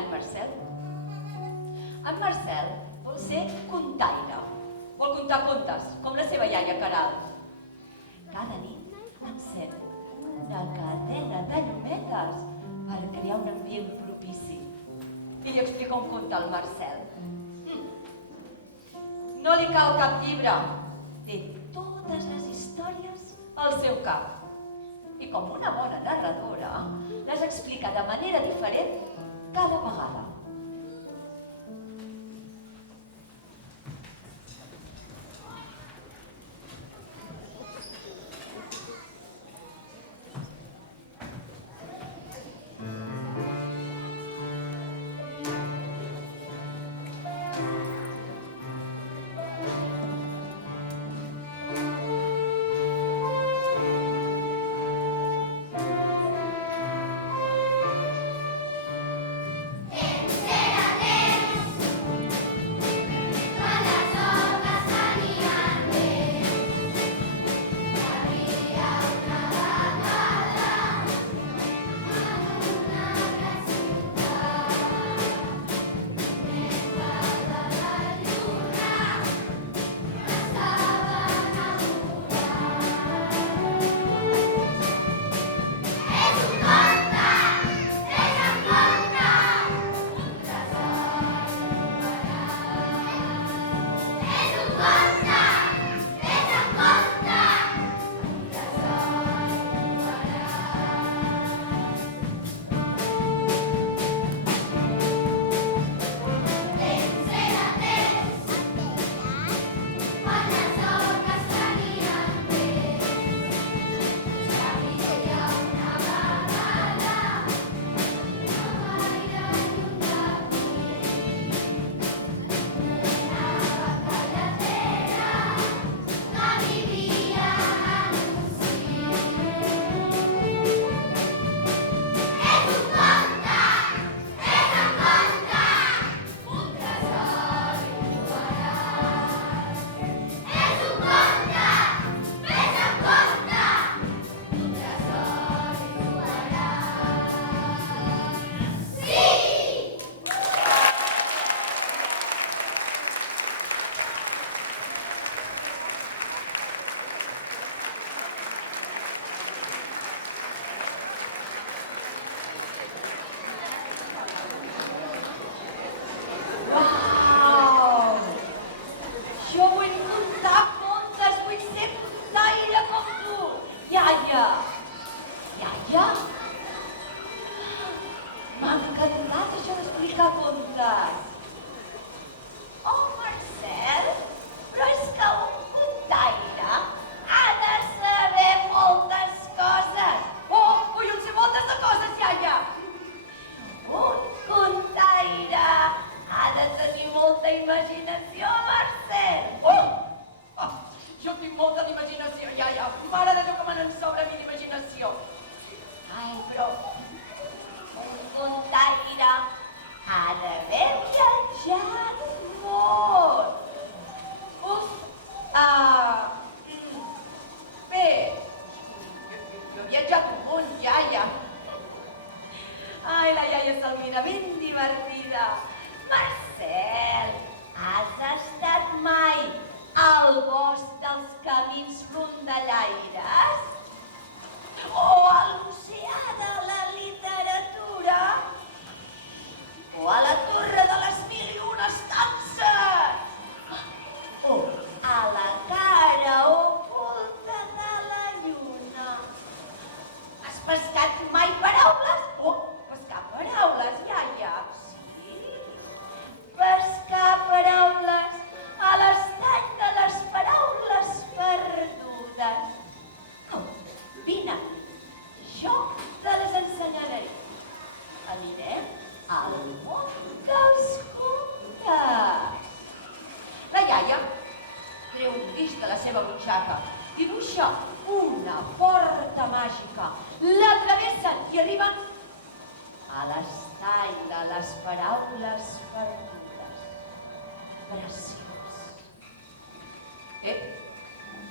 En Marcel? En Marcel vol ser contaire. Vol contar contes, com la seva iaia Queralt. Cada nit encén una cadena de llumetes per crear un ambient propici. I li explica un conte al Marcel. No li cal cap llibre. Té totes les històries al seu cap. I com una bona narradora, les explica de manera diferent cada vegada.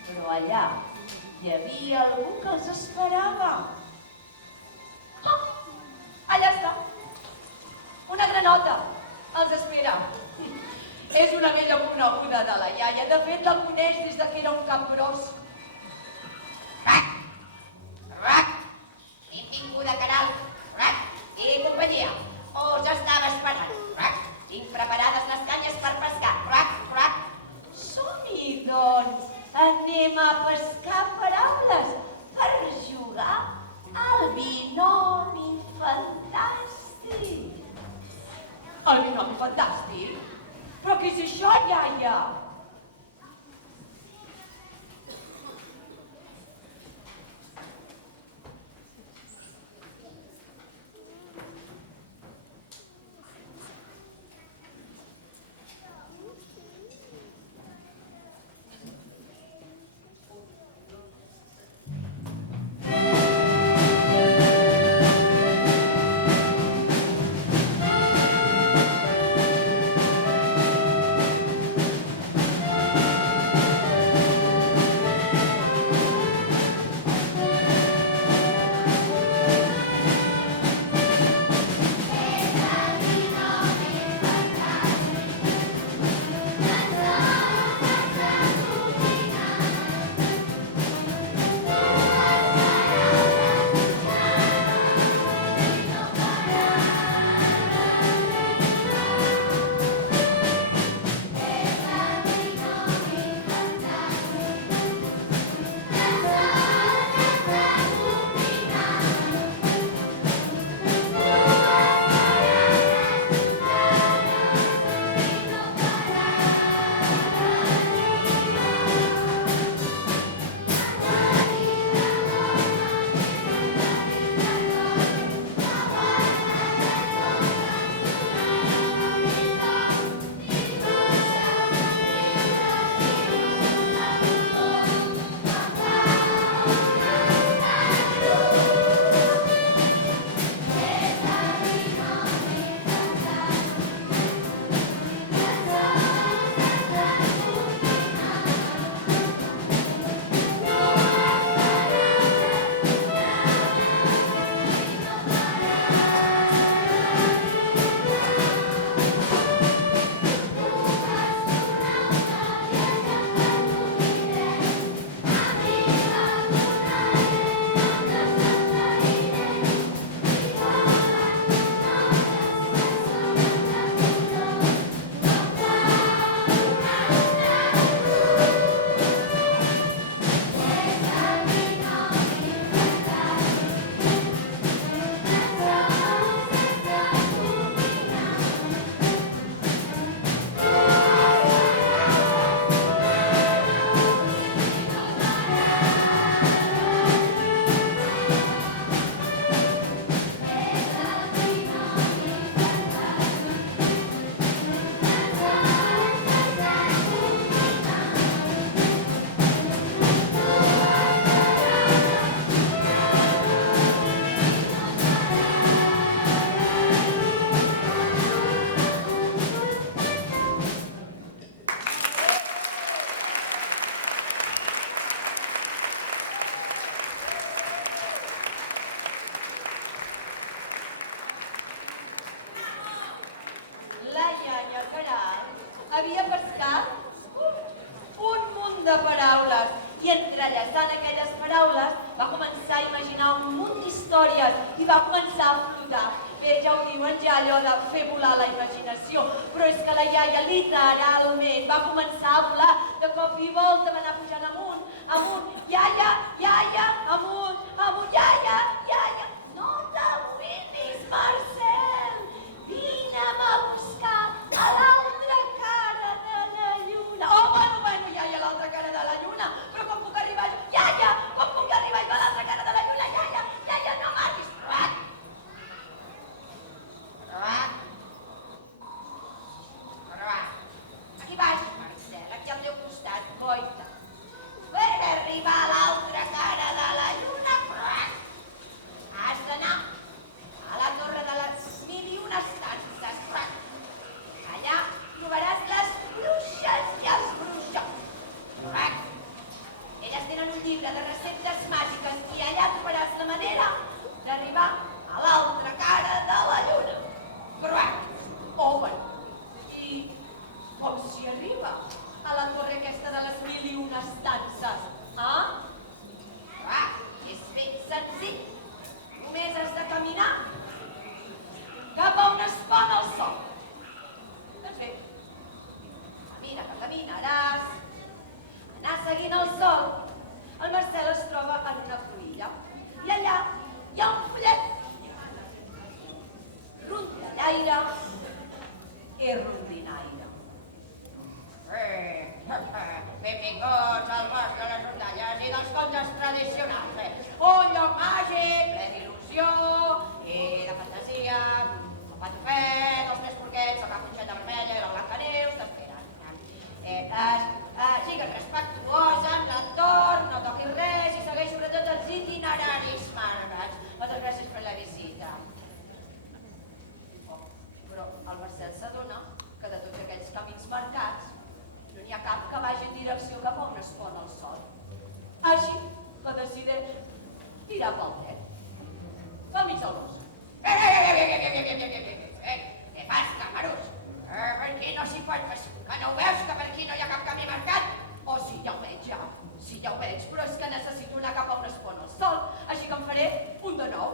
Però allà hi havia algú que els esperava. Allà està, una granota. nota. Els espera. És una vella coneguda de la iaia. De fet, la coneix des que era un capgròs. Rac! Rac! Benvinguda, Caral. Rac! I companyia. Us estava esperant. Rac! Tinc preparades les canyes per pescar. Rac! Rac! Som-hi, doncs. Anem a pescar paraules per jugar al binomi fantàstic. El binomi fantàstic? Però què és això, iaia? Havia pescat un munt de paraules i entrellaçant aquelles paraules va començar a imaginar un munt d'històries i va començar a flotar. Bé, ja ho diuen ja allò de fer volar la imaginació, però és que la iaia literalment va començar a volar. De cop i volta va anar pujant amunt, amunt, iaia, iaia, amunt, amunt, iaia, iaia. No t'amoïnis, Marcel, vine'm a buscar a l'altra cara de la lluna. Oh, bueno, iaia, a l'altra cara de la lluna, però com puc arribar jo? Iaia, com puc arribar jo a l'altra cara de la lluna? Iaia, iaia, no marxis. Aquí vas, Marcel, aquí al teu costat, goita. Per arribar a l'altra cara de la lluna, has d'anar a la torre de les 1001 estances. Allà trobaràs les bruixes i els bruixos. Elles tenen un llibre de receptes màgiques i allà trobaràs la manera d'arribar a l'altra cara de la lluna. Open. I com s'hi arriba a la torre aquesta de les 1001 estances, ah? És ben senzill. Només has de caminar cap a on es pon el sol. Doncs bé, camina que caminaràs, anar seguint el sol. El Marcel es troba en una cruïlla i allà hi ha un follet. Rondallaire i rondinaire. Benvinguts al bosc de les rondalles i dels contes tradicionals. Un lloc màgic, ple d'il·lusió i de fantasia. El patufet, els tres porquets, la caputxeta vermella i la Blancaneus t'esperen. Sigues respectuosa en l'entorn, no toquis res i segueix sobretot els itineraris marcats. Moltes gràcies per la visita. Però el Marcel s'adona que de tots aquells camins marcats no n'hi ha cap que vagi en direcció cap a on es pon el sol. Així que decideix tirar pel dret, pel mig del bosc. Què fas, camarús? Per aquí no s'hi pot passar. Que no ho veus, que per aquí no hi ha cap camí marcat? Oh, sí, ja ho veig, ja. Sí, ja ho veig, però és que necessito anar cap a on es pon el sol, així que en faré un de nou.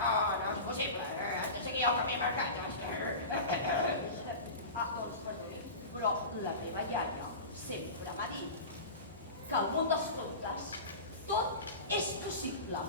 No és possible. Has de seguir el camí marcat. Doncs perdoni, però la meva iaia sempre m'ha dit que al món dels contes tot és possible.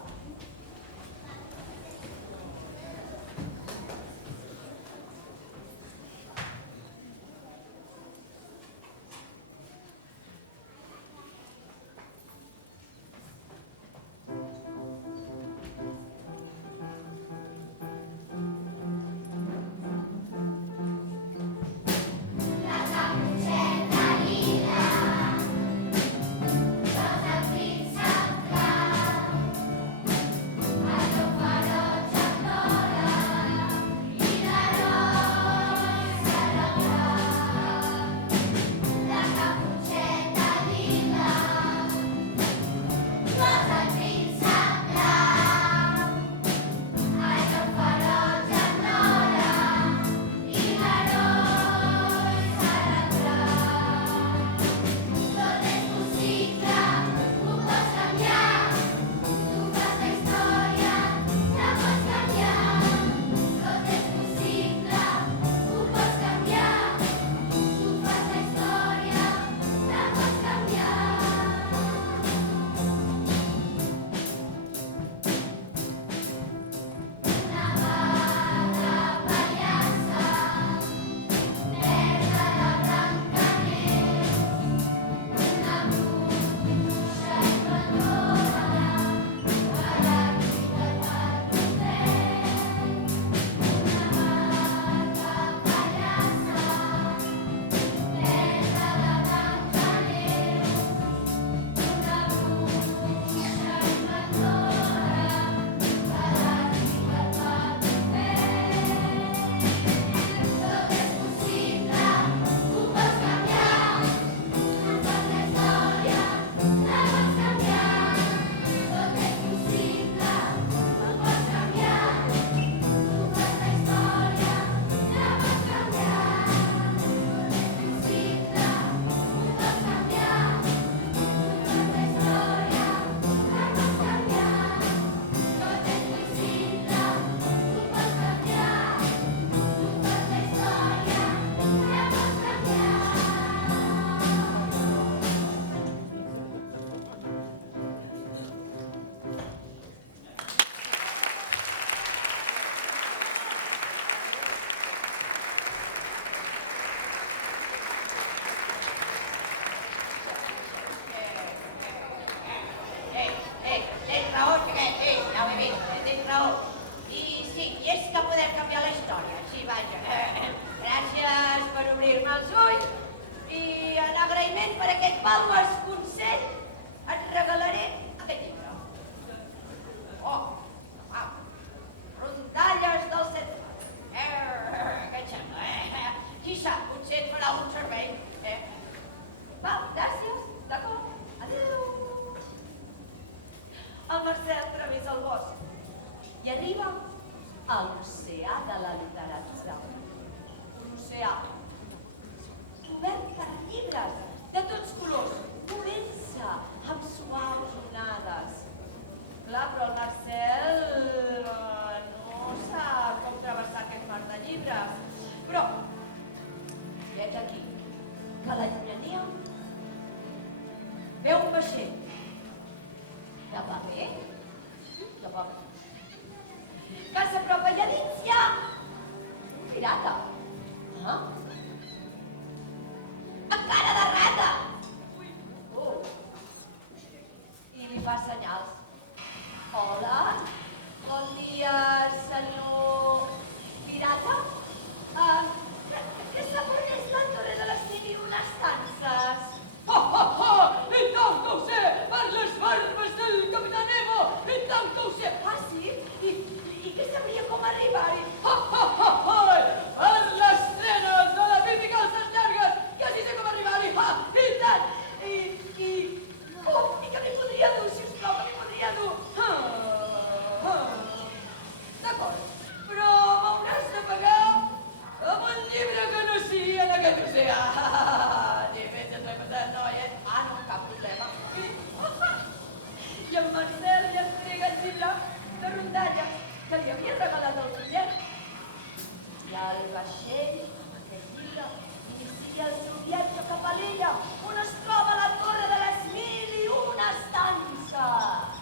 obrir-me els ulls i en agraïment per aquest valuós consell et regalaré aquest llibre. Oh, rondalles del set. Què et sembla, Qui sap, potser et farà algun servei, Va, gràcies, d'acord, adéu. El Marcel travessa el bosc i arriba a l'oceà de Ve un vaixell. Ja va bé? Ja va bé. Que s'apropa i a dins hi ha un pirata. Ah? Amb cara de rata. I li fa senyals. Hola, bon dia, senyor pirata. Que s'ha perdut la torre de les 1001 estances. I tant que ho sé, per les barbes del capità Nemo, i tant que ho sé. Ah, sí? I què sabria com arribar-hi? Per les trenes de la típica alces llargues, que així sé com arribar-hi, i tant. I que m'hi podria dur, sisplau, que m'hi podria dur. D'acord, però m'hauràs de pagar amb un llibre que no sigui en aquest oceà. Llibres, et vaig passar, noia. Ah, no, cap problema. I en Marcel li entrega el llibre de rondalla que li havia regalat el fullet. I el vaixell, amb aquest llibre, inicia el seu viatge cap a l'illa, on es troba la torre de les 1001 estances.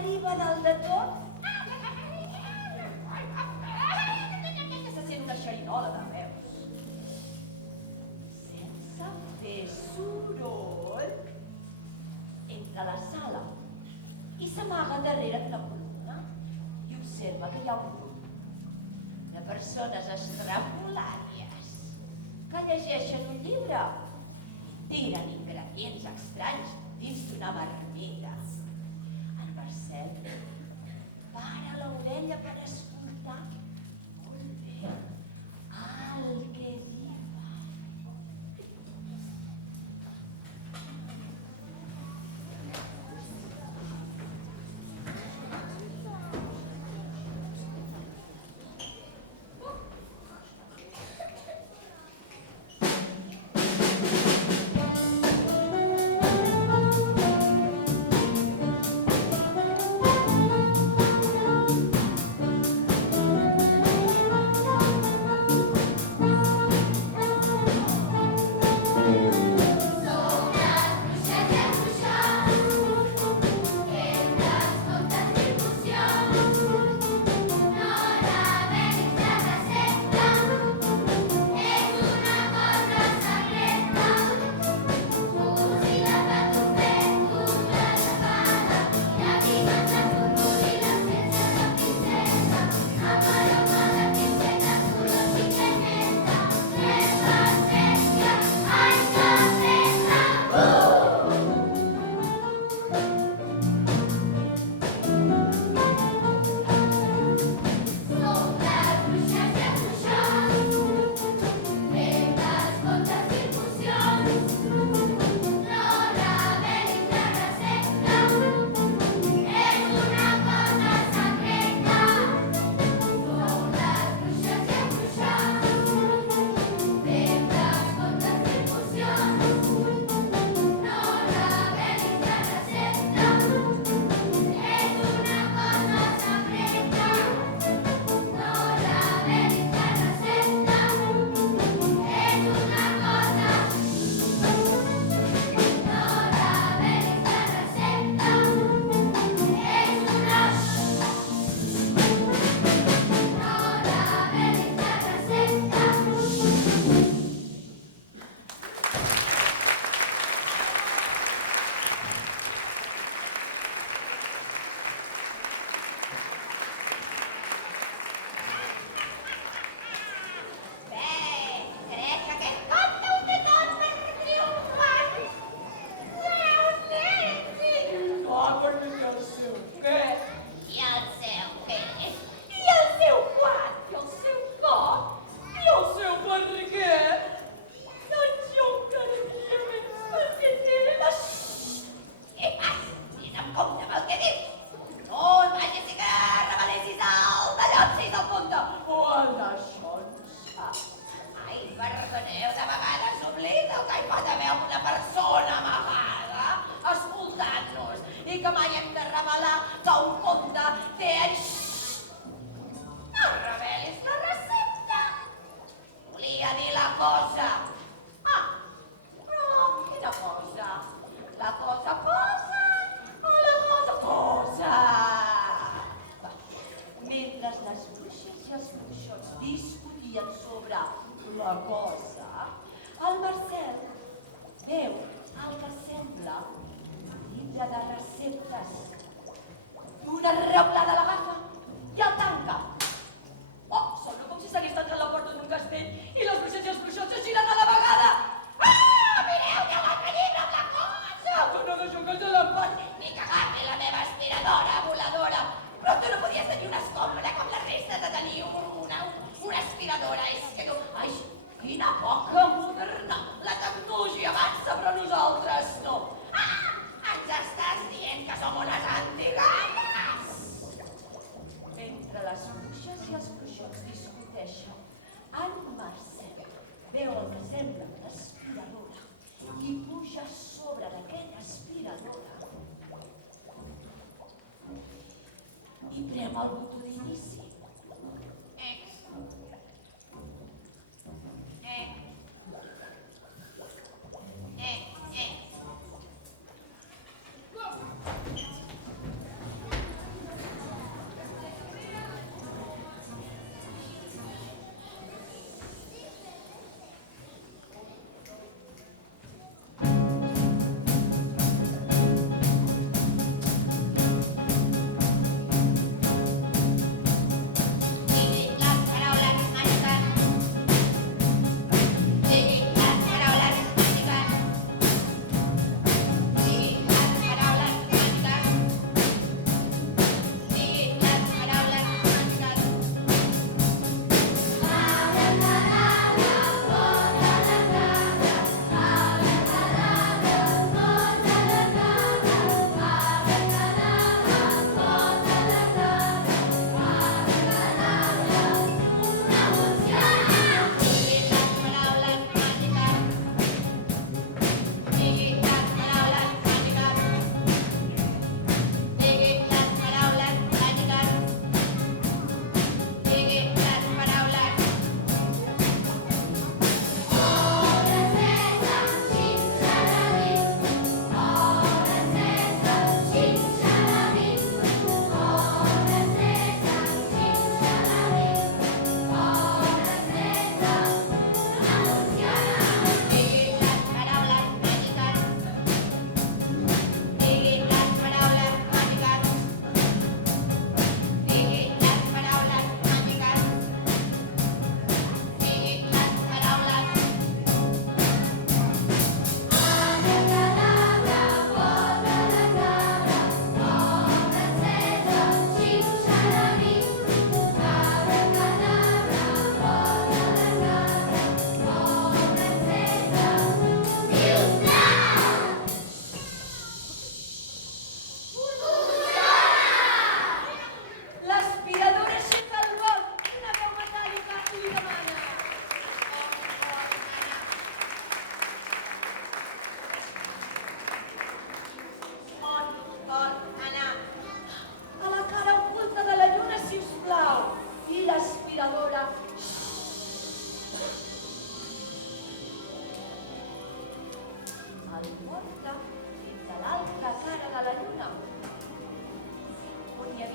arriba dalt de tot, se sent una xerinola de veus. Sense fer soroll, entra a la sala, i s'amaga darrere d'una columna i observa que hi ha un grup de persones estrafolàries que llegeixen un llibre i tiren ingredients estranys dins d'una marmita. En Marcel para l'orella per escoltar molt bé el que diu.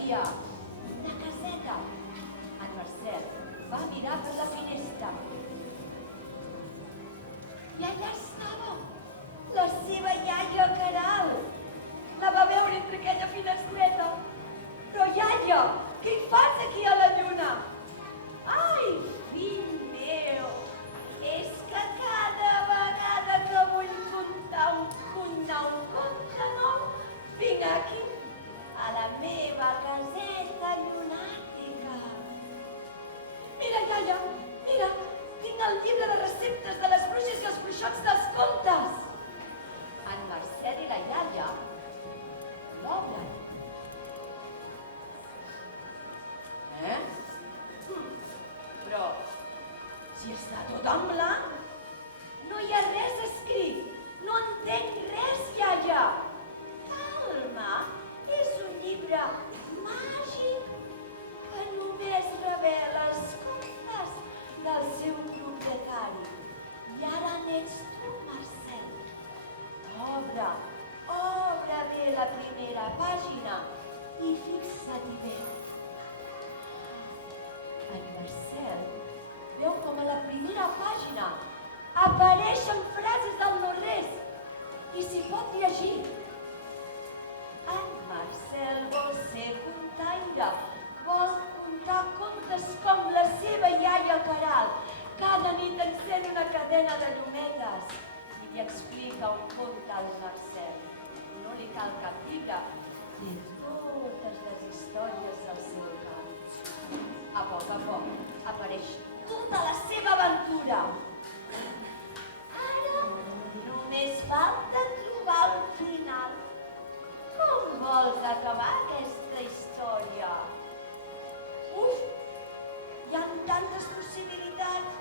havia una caseta. En Marcel va mirar per la finestra. I allà estava la seva iaia Caral. La va veure entre aquella finestreta. Però iaia, què hi fas aquí a la lluna? Ai, fill meu, és que cada vegada que vull contar un conte nou, vinc aquí, a la meva caseta llunàtica. Mira, iaia, mira, tinc el llibre de receptes de les bruixes i els bruixots dels contes. En Marcel i la iaia l'obren. Però, si està tot en blanc, no hi ha res escrit. No entenc res, iaia. Calma, és un llibre màgic que només revela els contes del seu propietari. I ara n'ets tu, Marcel. Obre bé la primera pàgina i fixa-t'hi bé. En Marcel veu com a la primera pàgina apareixen frases del no-res i s'hi pot llegir. En Marcel vol ser contaire, vol contar contes com la seva iaia Caral. Cada nit encén una cadena de llumetes i li explica un conte al Marcel. No li cal cap llibre, té totes les històries del seu cap. A poc apareix tota la seva aventura. Ara només falta trobar el final. Com vols acabar aquesta història? Uf, hi ha tantes possibilitats.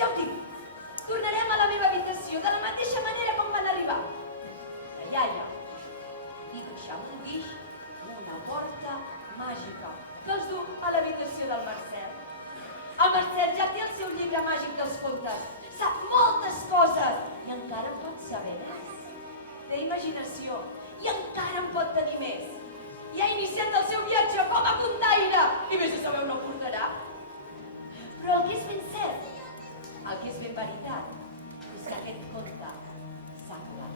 Ja ho tinc. Tornarem a la meva habitació de la mateixa manera com van arribar. La iaia dibuixa amb un guix una porta màgica que els du a l'habitació del Marcel. El Marcel ja té el seu llibre màgic dels contes. Sap moltes coses i encara en pot saber més. Té imaginació i encara en pot tenir més. I ha iniciat el seu viatge com a contaire i vés a saber on el portarà. Però el que és ben cert, el que és ben veritat, és que aquest conte s'ha acabat.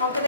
Com que